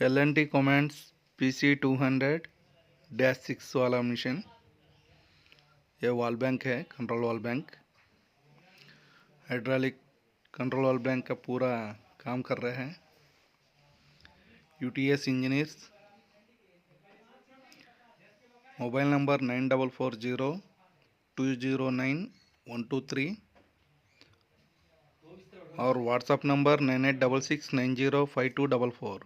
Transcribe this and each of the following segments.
L&T-KOMATSU PC200-6 वाला machine. ये wall bank है, control wall bank. Hydraulic control wall bank का पूरा काम कर रहे हैं। UTS इंजीनियर्स, मोबाइल नंबर 9440209123 और व्हाट्सएप नंबर 9866905244।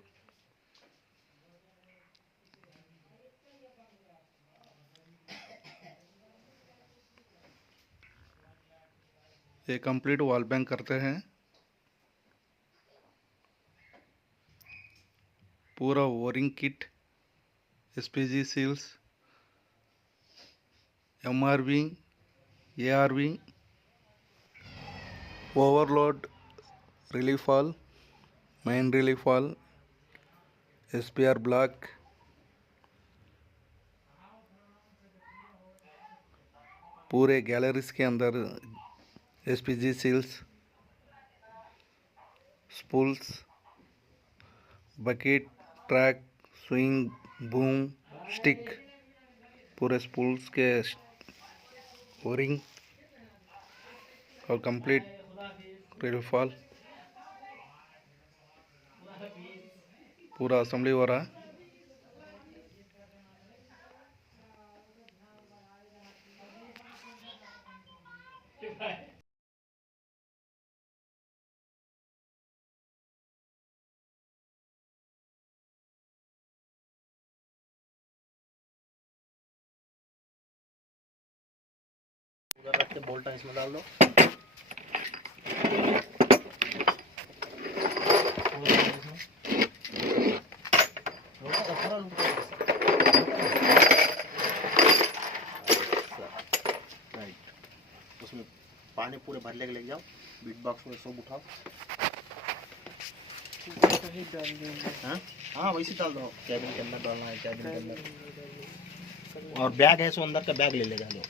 ये कंप्लीट वॉल बैंक करते हैं। पूरा o ring kit, SPG seals, MRV, ARV, overload relief valve, main relief valve, SPR block, पूरे गैलरीज के अंदर SPG seals, spools, bucket, track, swing, boom, stick, पूरे spools के ओरिंग और कंप्लीट रिलीफ वॉल पूरा असेंबली हो रहा है। उधर रख के बोल्ट इसमें डाल दो। उसमें पानी पूरे भर लेके जाओ, बीट बॉक्स में सब उठाओ। हाँ वैसे डाल दो, कैबिन के अंदर डालना है, कैबिन के अंदर। और बैग है सो अंदर का बैग ले लेगा जो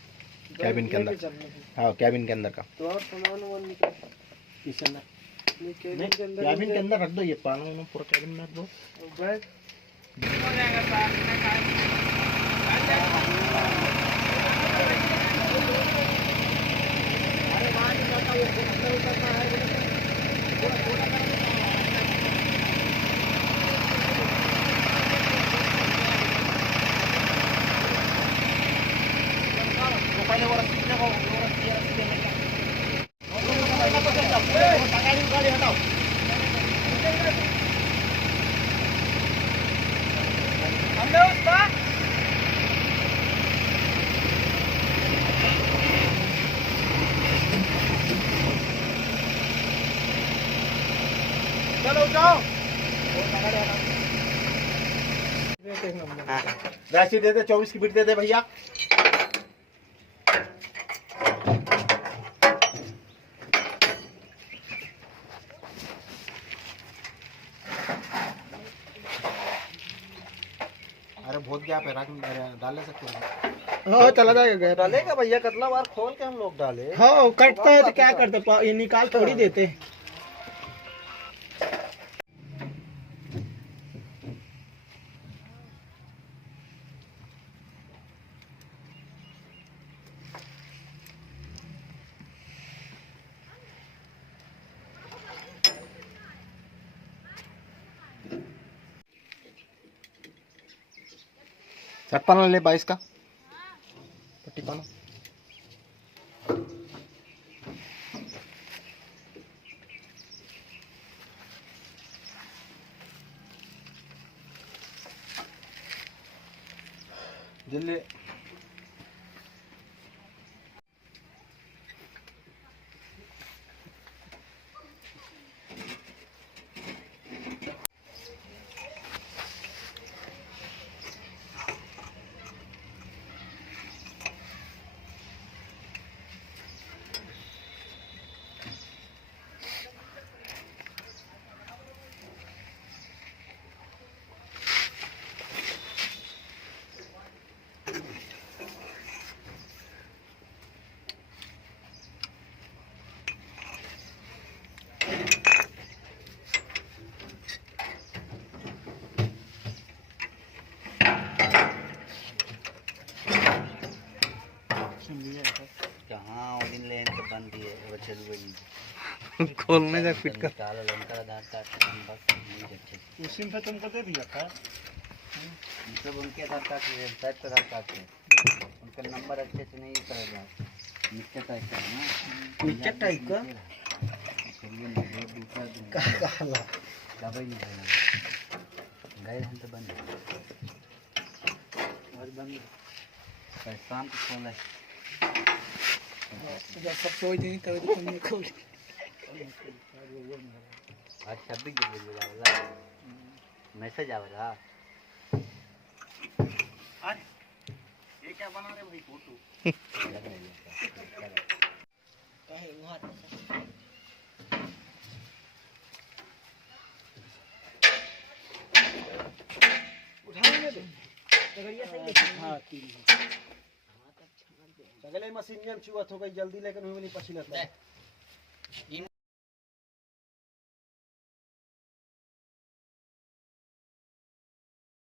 कैबिन के अंदर। हाँ कैबिन के अंदर का तो और सामान वो निकल किस अंदर नहीं, कैबिन के अंदर रख दो। ये पानी पूरा कैबिन में रख दो। बैग हो जाएगा पहले वो रस्सी देखो, वो रस्सी गाड़ी हटाओ। हमने उसका चलो जाओ। राशि दे दे, 24 की बिट दे दे भैया। अरे बहुत गैप है, डाल ले सकते हैं। हाँ चला जाएगा, डालेगा भैया। कितना बार खोल के हम लोग डाले। हाँ कटता है तो क्या करते, ये निकाल थोड़ी देते। शर्ट पाना ले 22 का पट्टी पाना। जल्दी खोलने का फिट कर उसी में तुमको दे दिया था मतलब उनके आधार कार्ड टाइप का आधार कार्ड है उनका नंबर अच्छे से नहीं करेगा नीचे टाइप का ना नीचे टाइप का दूसरा दवाई नहीं देना गए हम तो बंद आज बंद शाम को खोला है जब सब सोई नहीं तब तो नहीं खोल आज 26 दिन वाला मैसेज आवेगा अरे ये क्या बना रहे भाई फोटो काहे वहां उठाने दे लगड़िया सही है हां तीन सगले मशीन में चुआ थो गई जल्दी लेकिन हुई नहीं पसीना था